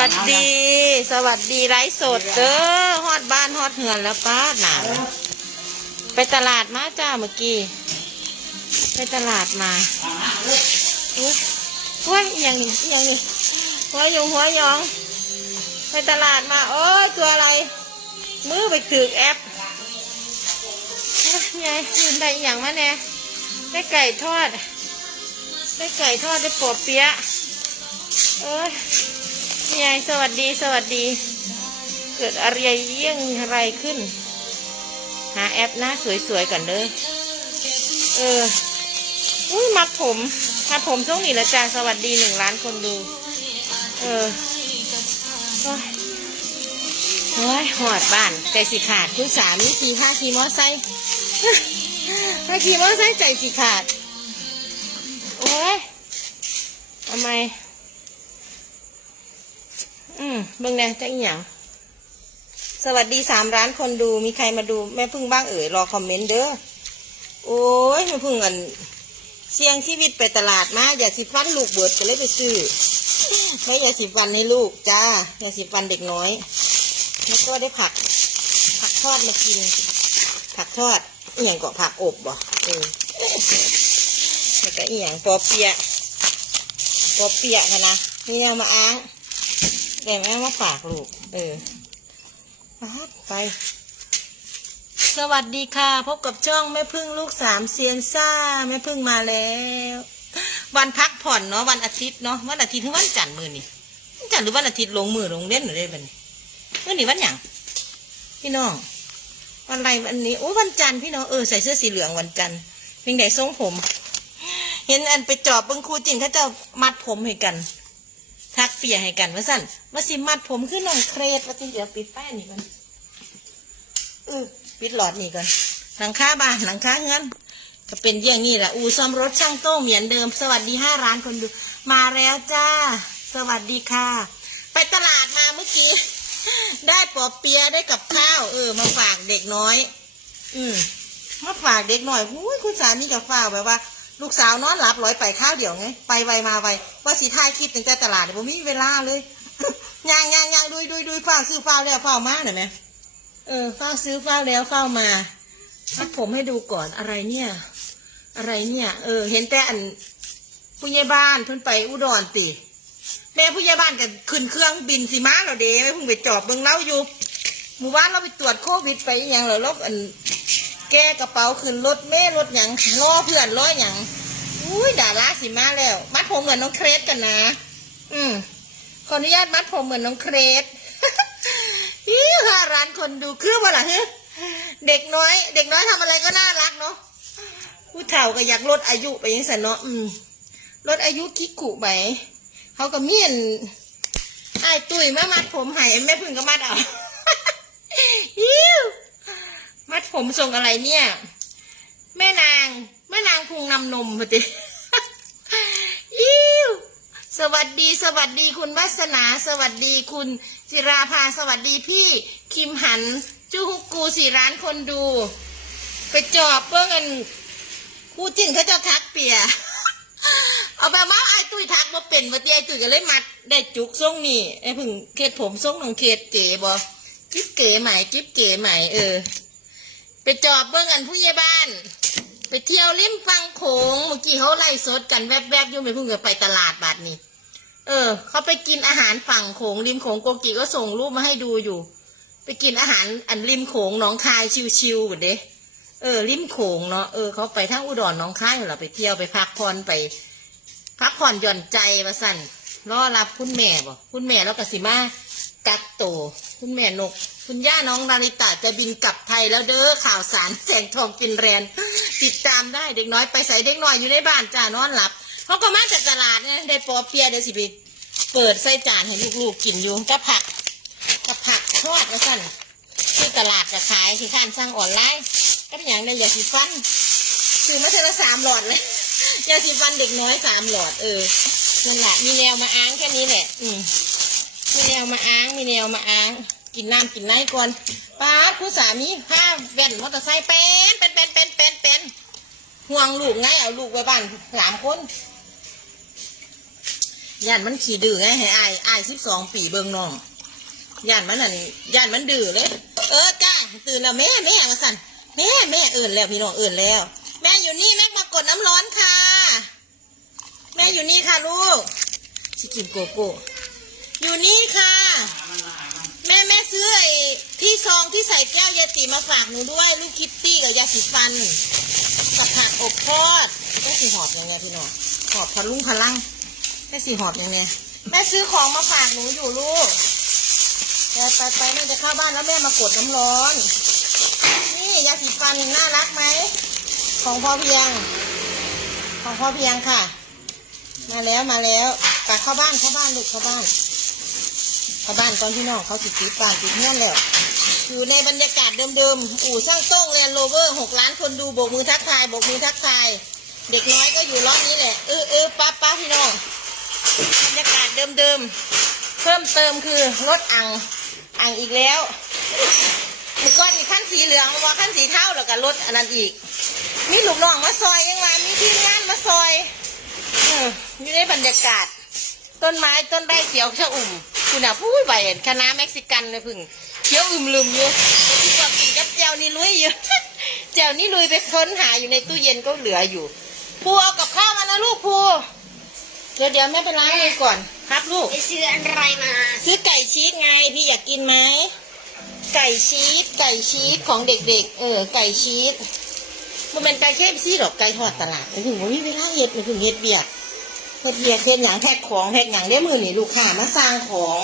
วัสดีสวัสดี สวัสดีไร้สดเด้อฮอดบ้านฮอดเหือนแล้วป้าหนาไปตลาดมาจ้าเมื่อกี้ ไปตลาดมาอุ้ยอุ้ยอหย่างนี้อย่างนี้หัวยงหัวยอง ไปตลาดมาโอ้ยตัวอะไร มือไปถือแอปยายยืนได้อย่างมาแน่ได้ไก่ทอด ได้ไก่ทอดได้ปอเปี๊ยะเอ้ย ยายสวัสดีสวัสดี เกิดอะไรเยี่ยงอะไรขึ้น หาแอปหน้าสวยๆกันเลยเอออุ้ยมัดผมมัดผมช่วงนี้ละจ้าสวัสดีหนึ่งล้านคนดู เออโอ้ยหอดบ้านใจสิขาดคุณสามีขี่ผ้าขี่มอไซค์ถ้าขี่มอไซค์ใจสิขาด โอ้ยทำไม อืมเบิ่งแน่จะอีหยังสวัสดีสามร้านคนดูมีใครมาดูแม่พึ่งบ้างเอ่ยรอคอมเมนต์เด้อ โอ้ยแม่พึ่งอันเสี่ยงชีวิตไปตลาดมาอย่าสิฟันลูกเบิดก็เลยไปซื้อไม่อย่าสิฟันให้ลูกจ้าอย่าสิฟันเด็กน้อย แล้วก็ได้ผัก ผักทอดมากิน ผักทอดอีหยังก็ผักอบบ่เออแล้วก็อีหยังปอเปียะปอเปียะค่ะนะนี่เอามาอ้าง แต่แม่มาฝากลูก เออไปไป สวัสดีค่ะ พบกับช่องแม่พึ่งลูกสามเซียนซ่าแม่พึ่งมาแล้ว วันพักผ่อนเนาะวันอาทิตย์เนาะวันอาทิตย์ถึงวันจันทร์มือนี่วันจันทร์หรือวันอาทิตย์ลงมือลงเล่นหรือได้บันี้มื่อนี่วันหยังพี่น้องวันอะไรวันนี้โอ้วันจันทร์พี่น้องเออใส่เสื้อสีเหลืองวันจันทร์เพียงใดทรงผม เห็นอันไปจอบเบิ้งครูจินเขาจะมัดผมให้กัน ทักเปียให้กันว่าสั่นมาสิมัดผมขึ้นน้องเครดว่าติเดี๋ยวปิดแป้นนี่ก่อนเออปิดหลอดนี่ก่อนหลังคาบ้านหลังคาเงินก็เป็นเยี่ยงนี่แหละอูซ่อมรถช่างโต้งเหมือนเดิม สวัสดีห้าร้านคนดู มาแล้วจ้า สวัสดีค่ะ ไปตลาดมาเมื่อกี้ ได้ปอเปียะได้กับข้าว เออ มาฝากเด็กน้อย อืมมาฝากเด็กหน่อยอุ้ยคุณสามีกับฝ้าแบบว่า ลูกสาวนอนหลับร้อยไปข้าวเดียวไง ไปไวมาไวว่าสีทายคลิปตั้งแต่ตลาดเนี่ยผมมีเวลาเลยย่างย่างย่างดุยดุยดุยฝ้าซื้อฝ้าแล้วฝ้ามาหน่อยไหมเออฝ้าซื้อฝ้าแล้วฝ้ามาพัดผมให้ดูก่อนอะไรเนี่ย อะไรเนี่ย เออ เห็นแต่อันผู้ใหญ่บ้านเพิ่นไปอุดรติแม่ผู้ใหญ่บ้านก็ขึ้นเครื่องบินสิมาเราเด้เพิ่งไปจอบเบิ่งเล่าอยู่หมู่บ้านเราไปตรวจโควิดไปอย่างเหรอลบอัน แกกระเป๋าขึ้นรถเม่รถหยังล้อเพื่อนล้อหยังอุ้ยด่าราสิมาแล้ว มัดผมเหมือนน้องเครสกันนะ อืมขออนุญาตมัดผมเหมือนน้องเครสอีห้าร้านคนดูคือว่าล่ะเฮ้เด็กน้อย เด็กน้อยทำอะไรก็น่ารักเนาะผู้เฒ่าก็อยากลดอายุไปยังสันเนาะอืมลดอายุคิกกุไปเขาก็เมียนไอ้ตุยมามัดผมให้แม่พึ่งก็มัดเอาอิ้ว มัดผมทรงอะไรเนี่ย แม่นาง แม่นางพุงนำนมพอดีอิ้วสวัสดี สวัสดีคุณวัสนา สวัสดีคุณจิราภา สวัสดีพี่ คิมหัน จูฮุกกูสี่ร้านคนดู ไปจอบเพื่อเงินครูจินเขาจะทักเปีย เอาแบบว่าไอ้ตุ้ยทักมาเป็นมาเตี้ยไอ้ตุ้ยก็เลยมัด ได้จุกทรงนี่ไอ้พึ่งเคสผมทรงน้องเคสเก๋บอกิ๊บเก๋ใหม่กิ๊บเก๋ใหม่เออ ไปจอบเบื้องอันผู้ใหญ่บ้าน ไปเที่ยวริมฟังโขงเมื่อกี้เขาไล่สดกันแวบๆอยู่ไม่พุ่งกับไปตลาดบาดนี้เออ เขาไปกินอาหารฝั่งโขงริมโขงโกกิก็ส่งรูปมาให้ดูอยู่ ไปกินอาหารอันริมโขงหนองคายชิวๆเหมือนเด้เออริมโขงเนาะเออเขาไปทั้งอุดรหนองคายเราไปเที่ยวไปพักผ่อนไป พักผ่อนหย่อนใจมาสั่นรอรับคุณแม่บอกคุณแม่แล้วก็สิมา กักโต คุณแม่นก คุณย่าน้องนาริตาจะบินกลับไทยแล้วเด้อข่าวสารแสงทองฟินแรนติดตามได้เด็กน้อยไปใส่เด็กน้อยอยู่ในบ้านจ้านอนหลับเขาก็มาจากตลาดเนี่ยได้ปอเปียะเดี๋ยวสิไปเปิดใส่จานให้ลูกๆกินอยู่กับผักกับผักทอดมาสั่นที่ตลาดจะขายที่ข้านสร้างออนไลน์ก็เป็นอย่างเดียวอย่าสิฟันคือมาเทละสามหลอดเลยยาสีฟันเด็กน้อยสามหลอดเออนั่นแหละมีแนวมาอ้างแค่นี้แหละ อืม มีแนวมาอ้าง มีแนวมาอ้าง กินน้ำกินไนก่อนป้าดผู้สามีผ้าแว่นมอเตอร์ไซค์เป็นเป็นเป็นเป็นเป็นเป็นห่วงลูกไงเอาลูกไว้บ้านสามคนย่านมันขี่ดื้อไงให้อายอายสิบสองปีเบิงน้องย่านมันนั่นย่านมันดื้อเลย เออจ้าตื่นแล้วแม่แม่มาสั่นแม่แม่เอื่นแล้วพี่น้องเอื่นแล้ว แม่อยู่นี่แม่มากดน้ำร้อนค่ะ แม่อยู่นี่ค่ะลูกชิกินโกโก้ อยู่นี่ค่ะ แม่แม่ซื้อไอ้ที่ซองที่ใส่แก้วเยติมาฝากหนูด้วย ลูกคิตตี้กับยาสีฟันกับผักอบทอดแม่สีหอบยังไงพี่น้องหอบพะลุงพะลังแม่สีหอบยังไงแม่ซื้อของมาฝากหนูอยู่ลูกไปไปไปแม่จะเข้าบ้านแล้วแม่มากดน้ำร้อน นี่ยาสีฟันน่ารักไหมของพ่อเพียง ของพ่อเพียงค่ะ มาแล้วมาแล้วไปเข้าบ้านเข้าบ้านลูกเข้าบ้าน เขาบ้านตอนพี่น้องเขาสิติดบ้านติดเงี้ยนแล้ว อยู่ในบรรยากาศเดิมๆ อู่ช่างโต้งแลนโรเวอร์หกล้านคนดูโบกมือทักทายโบกมือทักทาย เด็กน้อยก็อยู่รอบนี้แหละ เออเออป้าป้าพี่น้อง บรรยากาศเดิมๆ เพิ่มเติมคือรถอังอังอีกแล้วมือก่อนมีขั้นสีเหลืองว่าขั้นสีเทาแล้วก็รถอันนั้นอีก มีหลูกน้องมาซอยยังไงมีทีมงานมาซอยเอออยู่ในบรรยากาศ ต้นไม้ต้นไม้เขียวชะอุ่ม คุณอะพูดไปเห็นคณะเม็กซิกันเลยพึ่งเขียวอึมลืมอยู่ที่ว่ากินกับแจวนี่ลุยอยู่แจวนี่ลุยไปค้นหาอยู่ในตู้เย็นก็เหลืออยู่พูเอากับข้าวมานะลูกพูเดี๋ยวเดี๋ยวแม่ไปล้างมือก่อนครับลูกไปซื้ออะไรมา ซื้อไก่ชีสไงพี่อยากกินไหมไก่ชีสไก่ชีสของเด็กๆ เออ ไก่ชีสมันเป็นไก่เคฟซีหรอกไก่ทอดตลาดไอ้ถึงว่ามีเวลาเฮ็ดไอ้ถึงเฮ็ดเบียก เฮ็ดเบียกเฮ็ดหยังแพ็คของแพ็คหยังได้มือนี่ลูกค้ามาสั่งของ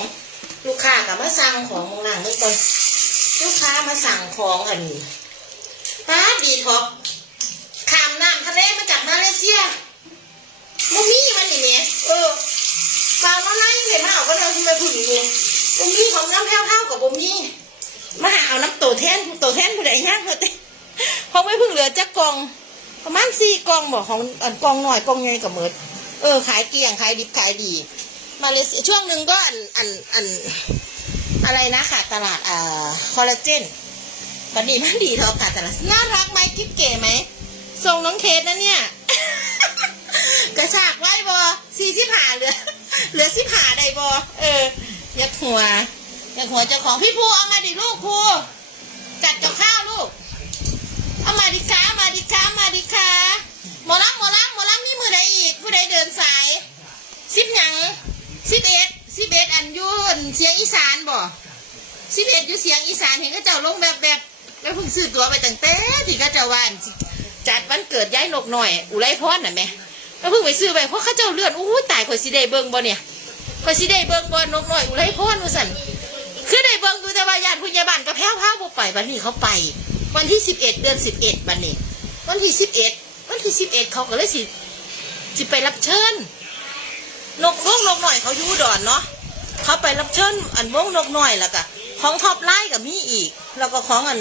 ลูกค้ากับมาสั่งของมองหลังนี่ก่อนลูกค้ามาสั่งของอันนี้ป้าดีท็อกข้ามน้ำทะเลมาจากมาเลเซียบ่มีมันนี่แหม่เออปลามาไล่เลยมาเอาก็เราทำไมผู้หญิงเนี่ยบ่มีของน้ำแพ้วเท่ากับบ่มีมาหาเอาน้ำโตแทนโตแทนผู้ใดย่างเพื่อเต้เขาไม่เพิ่งเหลือจักกองประมาณสี่กองบอกของอันกองหน่อยกองใหญ่กับเมิด เออ ขายเกลี้ยงขายดิบขายดี มาเลเซียช่วงหนึ่งก็อันอันอันอะไรนะค่ะตลาดอ่าคอลลาเจนบัดนี้มันดีเท่ากับตลาดน่ารักไหมกิ๊บเก๋ไหมส่งน้องเคสนะเนี่ยกระชากไว้บอสี่สิบหาเหลือเหลือสิบหาได้บอเอออยักหัวอยักหัวเจ้าของพี่ภูเอามาดิลูกภูจัดกับข้าวลูกเอามาดิค้ามาดิค้ามาดิค้า หมอลำหมอลำหมอลำมีมือใดอีก ผู้ใดเดินสายสิบหยังสิบเอ็ดสิบเอ็ดอันยุนเสียงอีสานบ่สิบเอ็ดอยู่เสียงอีสานเห็นก็เจ้าลงแบบแบบแล้วเพิ่งซื้อตัวไปตั้งแต่ที่ก็เจ้าวันจัดวันเกิดย้ายนกหน่อย อุไรพรน่ะแม่ก็เพิ่งไปซื้อไปเพราะข้าเจ้าเลื่อนอู้ตายข่อยสิได้เบิ่งบ่เนี่ยข่อยสิได้เบิ่งบ่นกหน้อยอุไรพรว่าซั่นคือได้เบิ่งอยู่แต่ว่าญาติผู้ใหญ่บ้านก็แพ้วพาบ่ไปบัดนี้เขาไป วันที่11เอ็ดเดือน11บัดนี้ วันที่11 วันที่11เขาก็เลยสิสิไปรับเชิญนกนกนกหน่อยเขายู่อุดอนเนาะเขาไปรับเชิญอันวงนกหน้อยแล้วก็ของท็อปไลน์กับมีอีก แล้วก็ของอัน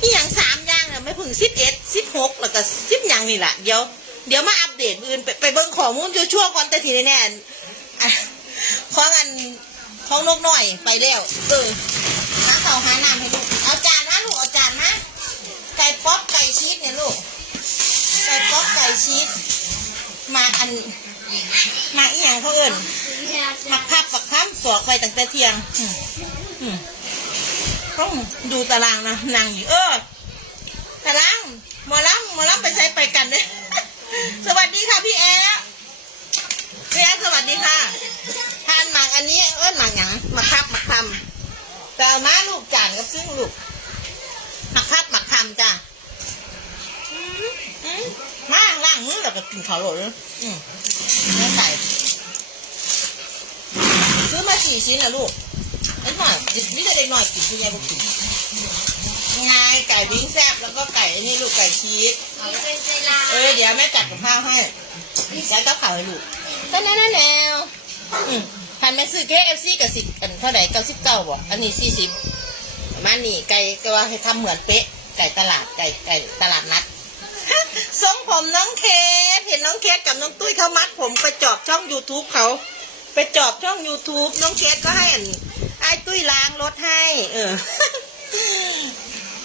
อีหยังสามอย่างน่ะไม่พึ่ง11 16แล้วก็10หยังนี่แหละเดี๋ยวเดี๋ยวมาอัปเดตอื่นไปไปเบิ่งข้อมูลชั่วๆก่อนแต่ทีแน่ๆอ่ของอันของนกหน่อยไปแล้วเออหาเขาหาน้ำให้ลูกเอาจานมาลูกเอาจานมาไก่ป๊อปไก่ชีสเนี่ยลูก ไก่ป๊อปไก่ชีสมาอันมาอีหยังเขาเอิ่นหักพับปักค้ำสอกไปตั้งแต่เที่ยงอืมอืมต้องดูตารางนะนางอยู่เออตารางหมอลำหมอลำไปใช้ไปกันเนี่ยสวัสดีค่ะพี่แอ๊พี่แอ๊สวัสดีค่ะทานหมากอันนี้เอิ้นหมากหยังหมากคับหมากคำแต่มาลูกจานกับซึ่งลูกหมากคับหมากคำจ้ะ มอืมมาล้างมือแล้วก็กินข้าวโหลดเลยอืมแม่ใส่ซื้อมาสี่ชิ้นนะลูกไอ้หน่อยนี่จะเด็กหน่อยกินคุณยายบอกกินไงไก่วิ้งแซ่บแล้วก็ไก่ไอ้นี่ลูกไก่ชีสเป็นเวลาเออเดี๋ยวแม่จัดกับข้าวให้แล้วก็ข่าวให้ลูกก็นั่นนั่นแนวอืมพันแม่ซื้อ KFC กับสิบอันเท่าไหร่เก้าสิบเก้าบ่อันนี้สี่สิบประมาณนี้ไก่ก็ว่าให้ทำเหมือนเป๊ะ ไก่ตลาดไก่ไก่ตลาดนัด ทรงผมน้องเคสเห็นน้องเคสกับน้องตุ้ยเขามัดผมไปจอบช่อง youtube เขาไปจอบช่อง youtube น้องเคสก็ให้อนไอ้ตุ้ยล้างรถให้ เออ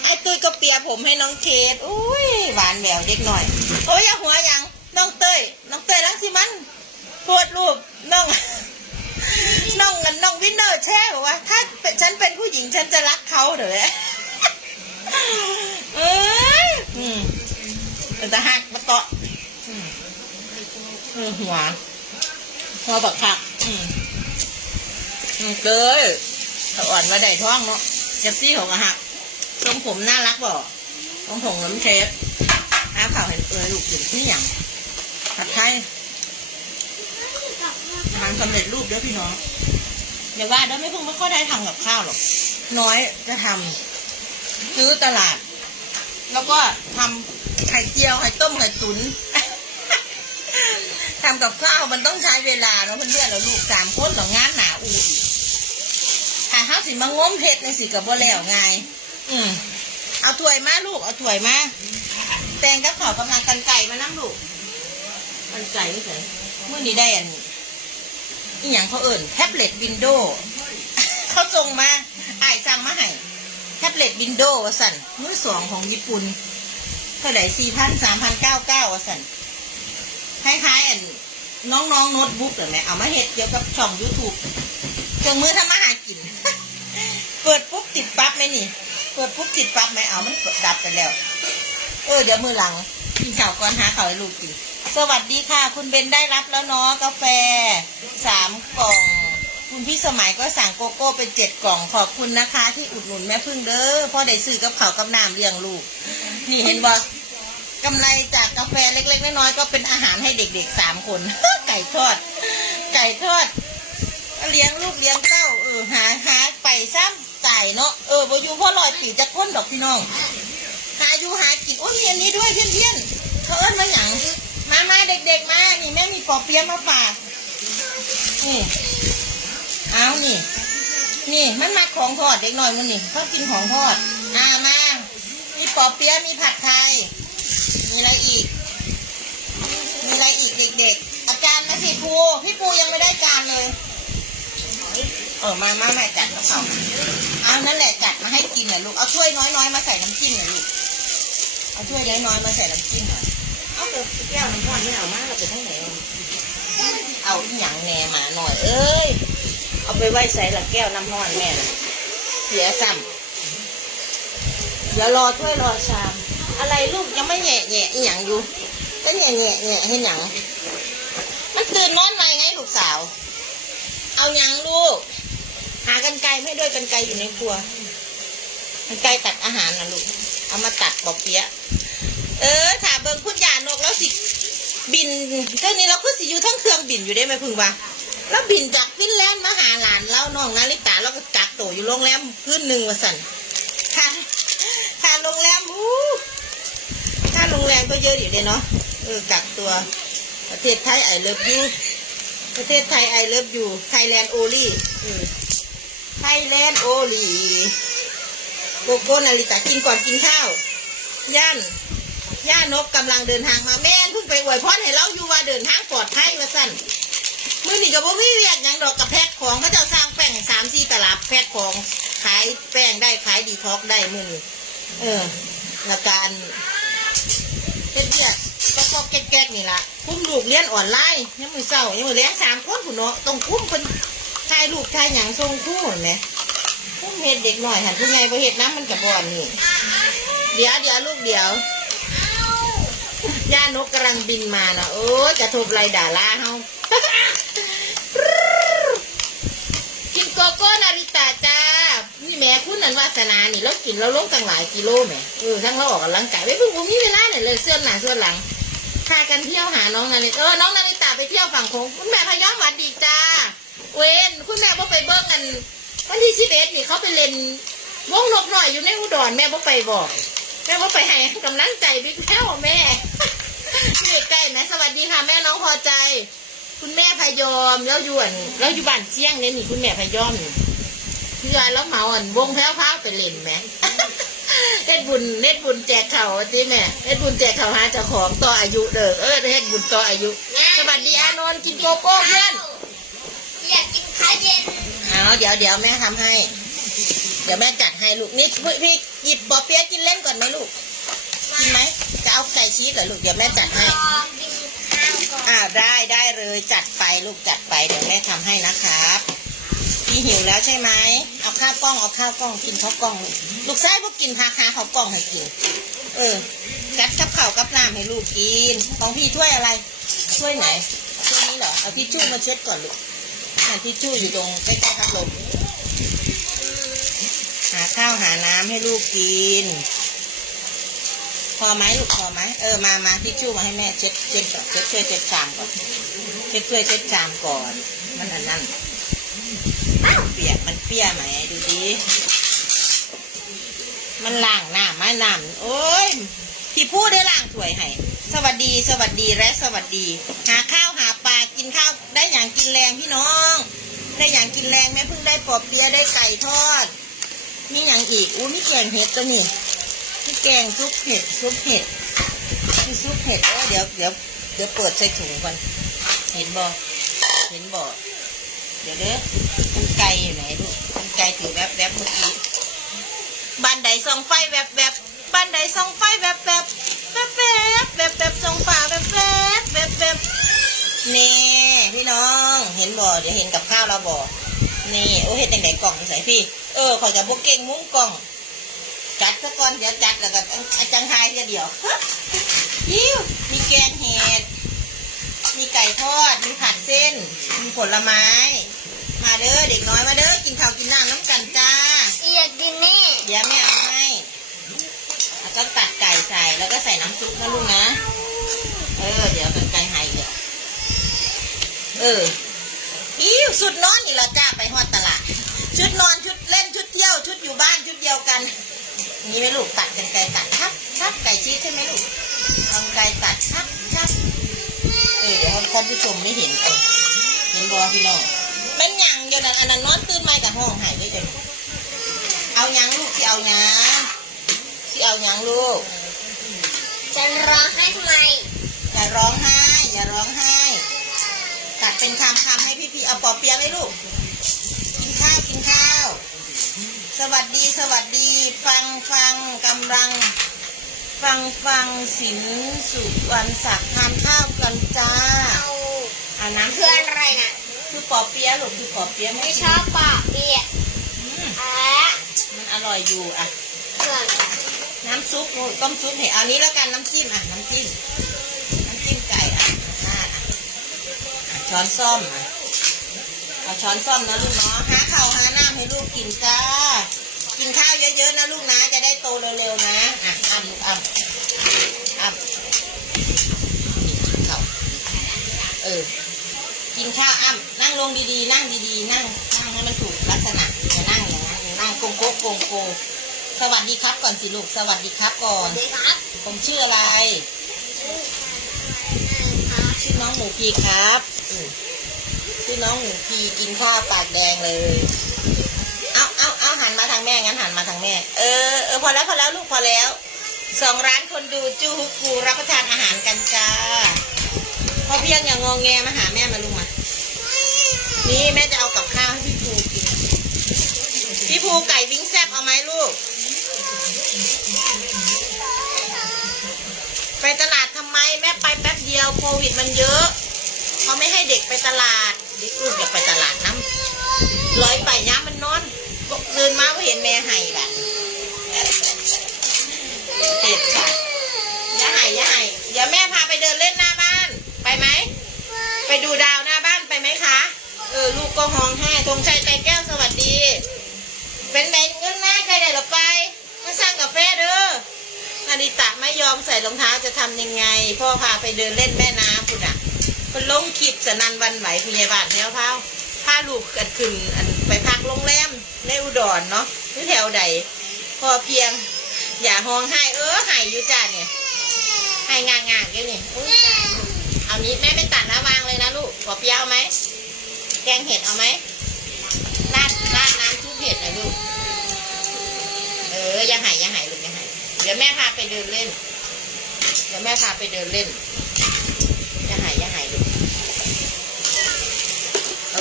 ไอ้ตุ้ยก็เปียผมให้น้องเคสอุ้ยหวานแหววเล็กหน่อยโอ้ยหัวยังน้องเต้ยน้องเต้ยรักสิมันโพดรูปน้องน้องน้องวินเนอร์แช่บอกว่า ถ้าฉันเป็นผู้หญิงฉันจะรักเขาเถอ เป็นตาหักมาเตาะอืมเออหัวหัวบักคัก อืมอืมเด้อถ้าอ่อนมาได้ท้องเนาะเจ็บซี่ของอะหักทรงผมน่ารักบ่ทรงผมน้ำเชฟอาข่าวเห็นเออลูกถึงนี่อย่างผัดไทยอาหารสำเร็จรูปเด้อพี่น้องอย่าว่าเด้อไม่เพิ่งไม่ค่อยได้ทำกับข้าวหรอก น้อยจะทำซื้อตลาด แล้วก็ทำ ไข่เจียวไข่ต้มไข่ตุนทำกับข้าวมันต้องใช้เวลาเนาะเพื่อนๆเราลูกสามคนกับงานหนาอูอีกถ้าห้าสิมางมเผ็ดในสิกับบ่แล้วไงอืมเอาถ้วยมาลูกเอาถ้วยมาแตงกับขาวกำลังกันไก่มานั่งลูกกันไก่ไม่ใช่เมื่อนี้ได้อันอีหยังเขาเอิ่นแท็บเล็ตวินโดว์เขาส่งมาไอ้สั่งมาให้แท็บเล็ตวินโดว์สั่นมือสองของญี่ปุ่น ท่าไหร่สี่พันสามพันเก้าเก้าวะสันคล้ายๆอันน้องๆโน้ตบุ๊กเหรอแม่เอามาเฮ็ดเกี่ยวกับช่อง YouTube เครื่องมือทำมาหากิน เปิดปุ๊บติดปั๊บไหมนี่ เปิดปุ๊บติดปั๊บไหมเอามันดับไปแล้ว เออเดี๋ยวมือหลังกินข่าวก่อนหาข่าวให้ลูกกิน สวัสดีค่ะ คุณเบนได้รับแล้วเนาะกาแฟสามกล่อง คุณพี่สมัยก็สั่งโกโก้เป็นเจ็ดกล่องขอบคุณนะคะ ที่อุดหนุนแม่พึ่งเด้อพ่อได้ซื้อกับเขาวกับน้ำเลี้ยงลูก นี่เห็นบ่กำไรจากกาแฟเล็ก ๆ น้อยๆก็เป็นอาหารให้เด็กๆสามคน ไก่ทอด ไก่ทอดเลี้ยงลูกเลี้ยงเต้าเออหาหาไปซ้ำตายเนาะเออบอยู่พ่อลอยปีจะค้นดอกพี่น้องหาอยู่หากินโอ้ยอันนี้ด้วยเพี้ยนเพี้ยนๆเขาเอิ้นมาหยังมามาเด็กๆมานี่แม่มีปอเปี๊ยะมาฝากนี่เอานี่ นี่มันมาของทอดเด็กหน่อยมันนี่เขากินของทอดอ่ามา ปอเปี๊ยะมีผัดไทย มีอะไรอีก มีอะไรอีกเด็กๆ อาจารย์มาสิภูพี่ภูยังไม่ได้จานเลย เออมามาแม่จัดกระเป๋าเอานั่นแหละจัดมาให้กินหน่อยลูก เอาถ้วยน้อยๆมาใส่น้ำจิ้มหน่อยลูก เอาถ้วยน้อยๆมาใส่น้ำจิ้มหน่อย เอาแต่แก้วน้ำร้อนไม่เอามาเราไปทั้งไหนเอาเอาหย่งแหน่มาหน่อย เอ้ย เอาไปไว้ใส่ละแก้วน้ำร้อนแม่เสียซ้ำ เดี๋ยวรอถ้วยรอชาม อะไรลูกยังไม่แหย่แหย่อหย่างอยู่ก็แหย่แหย่แหย่ให้หยังมันตื่นนอนไหมไงลูกสาว เอาหยังลูก หากันไกลไม่ด้วยกันไกลอยู่ในครัวกันไกลตัดอาหารนะลูก เอามาตัดบอกเปี๊ยะเออถาเบิงคุณยานกแล้วสิบินเจ้านี้เราคือสิอยู่ทั้งเครื่องบินอยู่ได้ไหมพึ่งวะแล้วบินจากฟินแลนด์มาหาหลานแล้วน้องนาริตาแล้วก็กักตัวอยู่โรงแรมคืนหนึ่งวะสันค่าค่าโรงแรมอู้ค่าโรงแรมก็เยอะอยู่เลยเนาะเออกักตัว ประเทศไทยไอเลิฟยูประเทศไทยไอเลิฟยูไทยแลนด์โอลี่ไทยแลนด์โอลี่โกโก้นาริตากินก่อนกินข้าว ย่านย่านกกำลังเดินทางมาแม่นเพิ่งไปอวยพรให้เราอยู่ว่าเดินทางปลอดภัยว่าสั่นมื่อนี้ก็บ่มีเรียกยังดอกกับแพ็คของพระเจ้าสร้างแป้งสามสี่ตลับแพ็คของขายแป้งได้ขายดีท็อกได้มือนี้เออแล้วการ เฮ็ดเรียกก็พอกแก๊กๆนี่ล่ะคุ้มลูกเรียนออนไลน์ยังมือเศร้ายังมือเลี้ยงสามคนผู้เนาะต้องคุ้มคนถ่ายลูกถ่ายหยังส่งคู่เห็นไหมคุ้มเฮ็ดเด็กหน่อยหันผู้ใหญ่บ่เฮ็ดน้ำมันกับบ่อนนี่เดี๋ยวเดี๋ยวลูกเดี๋ยวย่านกกำลังบินมานะโอ้จะทุบไรด่าล่าเฮากินโกโก้นาริ นี่นวาสนานี่เรากินเราลงตั้งหลายกิโลแหม่เออทั้งเราออกกำลังกายไม่เพิ่งผมมีเวลาเนี่ยเลยเสื้อหนาเสื้อหลังพากันเที่ยวหาน้องนาริตเออน้องนาริตาไปเที่ยวฝั่งโขงคุณแม่พยอมหวัดดีจ้า เวนคุณแม่บ่ไปเบิ้งกันวันที่สิบเอ็ดนี่เขาไปเล่นวงนกหน่อยอยู่ในอุดรแม่บ่ไปบอกแม่ว่ไปให้กำลังใจบิ๊กแพ้วแม่นี่ใกล้ไหมสวัสดีค่ะแม่น้องพอใจ คุณแม่พยอมแล้วอยวนแล้วอยู่บ้านเชียงเนี่ยนี่คุณแม่พยอมนี่ พี่ยายแล้วเหมาอ่อนวงแพ้วพาวไปเล่นไหมเฮ็ดบุญเฮ็ดบุญแจกเขาจีแม่เฮ็ดบุญแจกเขาหาเจ้าของต่ออายุเด้อเออเฮ็ดบุญต่ออายุ สวัสดีอานนท์กินโกโก้เพื่อนอยากกินข้าวเย็นเอาเดี๋ยวเดี๋ยวแม่ทำให้ เดี๋ยวแม่จัดให้ลูกนี่พี่พี่หยิบปอเปี๊ยะกินเล่นก่อนไหมลูกกินไหมจะเอาไก่ชีสเหรอลูกเดี๋ยวแม่จัดให้รอกินข้าวก่อนอ่าได้ได้เลยจัดไปลูกจัดไปเดี๋ยวแม่ทำให้นะครับน พี่หิวแล้วใช่ไหมเอาข้าวกล้องเอาข้าวกล้องกินข้าวกล้องลูกลูกไส้พวกกินพาคาข้าวกล้องให้กินเออจัดกับข้าวกับน้ำให้ลูกกินของพี่ถ้วยอะไรถ้วยไหนถ้วยนี้เหรอเอาทิชชู่มาเช็ดก่อนลูกนั่นทิชชู่อยู่ตรงใกล้ๆพัดลมหาข้าวหาน้ำให้ลูกกิน พอไหมลูกพอไหมเออมามาทิชชู่มาให้แม่เช็ดเช็ดก่อนเช็ดถ้วยเช็ดชามก่อนเช็ดถ้วยเช็ดชามก่อนมันอันนั้น ปียกมันเปียไหมดูดิ มันล่างหน้ามาน้ำโอ้ยที่พูดได้ล่างถ้วยให้ สวัสดี สวัสดีและสวัสดี หาข้าวหาปลากินข้าวได้อย่างกินแรงพี่น้อง ได้อย่างกินแรงแม่เพิ่งได้ปอบเปียได้ไก่ทอดมีอย่างอีกอู้มีแกงเห็ดตัวนี่มีแกงซุปเห็ดซุปเห็ดมีซุปเห็ดเออเดี๋ยวเดี๋ยวเดี๋ยวเปิดใส่ถุงก่อนเห็นบ่เห็นบ่เดี๋ยวเด้อไกลอยู่ไหนลูก ถือแวบแวบเมื่อกี้บ้านใดส่องไฟแวบแวบบ้านใดส่องไฟแวบแวบแวบแวบแวบแวบส่องฟ้าแวบแวบแวบแวบนี่พี่น้อง เห็นบ่เดี๋ยวเห็นกับข้าวเราบ่นี่โอ้เห็นแต่ไหนกล่องใส่พี่ เออขอยจะพวกเก่งมุ้งกล่อง จัดซะก่อนเดี๋ยวจัดแล้วก็อาจังไฮเดียวยิ้วมีแกงเห็ดมีไก่ทอดมีผัดเส้นมีผลไม้ มาเด้อเด็กน้อยมาเด้อกินข้าวกินน้ำน้ำกันจ้าอยากกินนี่เดี๋ยวแม่เอาให้แล้วก็ตัดไก่ใส่แล้วก็ใส่น้ำซุปนะลูกนะ เออ เดี๋ยวกันไก่หายเดี๋ยวเอออิ้วสุดนอนนี่ละจ้าไปฮอดตลาดชุดนอนชุดเล่นชุดเที่ยวชุดอยู่บ้านชุดเดียวกันนี่ไหมลูกตัดกันไก่ตัดชับชับไก่ชีสใช่ไหมลูกเอาไก่ตัดชับชับเออเดี๋ยวท่านผู้ชมไม่เห็นกันเห็นบอพี่น้องเป็นหยังเดี๋ยวนั้นอันนั้นนอนตื่นมากับห้องหายได้เลยเอาหยังลูกที่เอาหยังที่เอาหยังลูก จะร้องให้ทำไม อย่าร้องไห้ อย่าร้องไห้ตัดเป็นคำคำๆให้พี่พี่ๆเอาปอเปียะไหมลูก กินข้าวกินข้าว สวัสดีสวัสดี ฟังฟังกำลัง ฟังฟังสินสุวรรณศักดิ์ทานข้าวกันจ้าเอาเอาน้ำคืออะไรน่ะ คือปอเปียะลูกคือปอเปียะไม่ไม่ชอบปอกเปียกอืมอะมันอร่อยอยู่อะเพื่อนน้ำซุปโอ้ยต้มซุปเห็ดเอานี้แล้วกันน้ำจิ้มอะน้ำจิ้มน้ำจิ้มไก่อะหน้าอะอะช้อนส้อมอะเอาช้อนส้อมนะลูกเนาะหาข้าวหาน้ำให้ลูกกินจ้ากินข้าวเยอะๆนะลูกนะจะได้โตเร็วๆนะอะอ้ำลูกอ้ำอ้ำนี่กินข้าวเออกินข้าวอ้ำนั่ง ลงดีๆ นั่งดีๆ นั่ง นั่งให้มันถูกลักษณะอย่านั่งอย่างนั้นอย่านั่งโกงโกงโกงโกงสวัสดีครับก่อนสิลูก สวัสดีครับก่อสวันสดีครับ ผมชื่ออะไร ชื่อน้องหมูพีครับอืมชื่อน้องหมูพีกินข้าวปากแดงเลย เอาเอาเอาหันมาทางแม่งั้นหันมาทางแม่ เออเออพอแล้วพอแล้วลูกพอแล้วสองร้านคนดูจูฮุกกูรับประทานอาหารกันจ้าพอเพียงอย่างงอแงมาหาแม่มาลูกมา นี่แม่จะเอากับข้าวให้พี่ภูกิน พี่ภูไก่วิ้งแซบเอาไหมลูก ไปตลาดทำไมแม่ไปแป๊บเดียวโควิดมันเยอะเขาไม่ให้เด็กไปตลาดเด็กลูกอยากไปตลาดน้ำลอยไปย้ำมันนอนตื่นมาก็เห็นแม่ไห้แบบเจ็ดค่ะอย่าไห้อย่าไห้เดี๋ยวแม่พาไปเดินเล่นหน้าบ้าน ไปไหม ไปดูดาว ออลูกก็ห้องให้ธงชัยใจแก้วสวัสดี เป็นแบงเงินหน้าใครได้หรอไปมาสร้างกาแฟเด้อนาริตะไม่ยอมใส่รองเท้าจะทำยังไง พ่อพาไปเดินเล่นแม่น้ำพุ่นอะคนลงคลิปสนันวันไหวคุณยายบาทแถวเท้าพาลูกกันขึ้นอันไปพักโรงแรมในอุดรเนาะหรือแถวใดพอเพียง อย่าห้องไห้เออไห้อยู่จ้าเนี่ยไห้งางงางๆเดี๋ยวนี่อุ้ยตายเอานี้แม่ไม่ตัดนะวางเลยนะลูกขอเปียเอาไหม แกงเห็ดเอาไหมราดราดน้ำซุปเห็ดหน่อยลูก เอออย่าหายอย่าหายลูกอย่าหายเดี๋ยวแม่พาไปเดินเล่น เดี๋ยวแม่พาไปเดินเล่นอย่าหายอย่าหายลูก เอ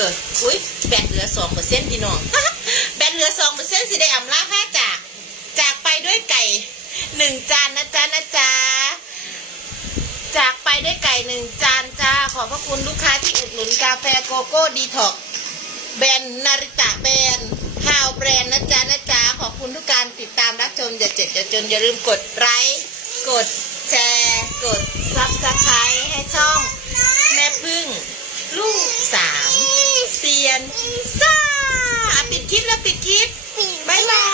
อ อุ้ยแบตเหลือสองเปอร์เซ็นต์พี่น้อง แบตเหลือสองเปอร์เซ็นต์สิได้อำลาค่าจาก จากไปด้วยไก่หนึ่งจานนะจ๊ะนะจ๊ะจากไปด้วยไก่หนึ่งจาน ขอบพระคุณลูกค้าที่อุดหนุนกาแฟโกโก้ดีท็อกแบรนด์นาริตะแบรนด์ฮาวแบรนด์นะจ๊ะนะจ๊ะขอบคุณทุกการติดตามรับชมอย่าเจ็บอย่าจนอย่าลืมกดไลค์กดแชร์ กดซับสไครต์ให้ช่อง แม่พึ่ง ลูกสามเซียนซ่าอะปิดคลิปแล้วปิดคลิปบายบา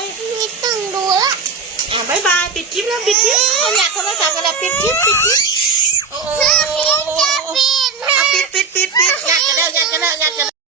ยมีตึงดูละอะบายบายปิดคลิปแล้วปิดคลิปเอาอยากโทรศัพท์กันแล้วปิดคลิปปิดคลิปโอ้โหจะ ปิดปิดปิดปิดปิดอยากจะแล้วอยากจะแล้วอยากจะแล้ว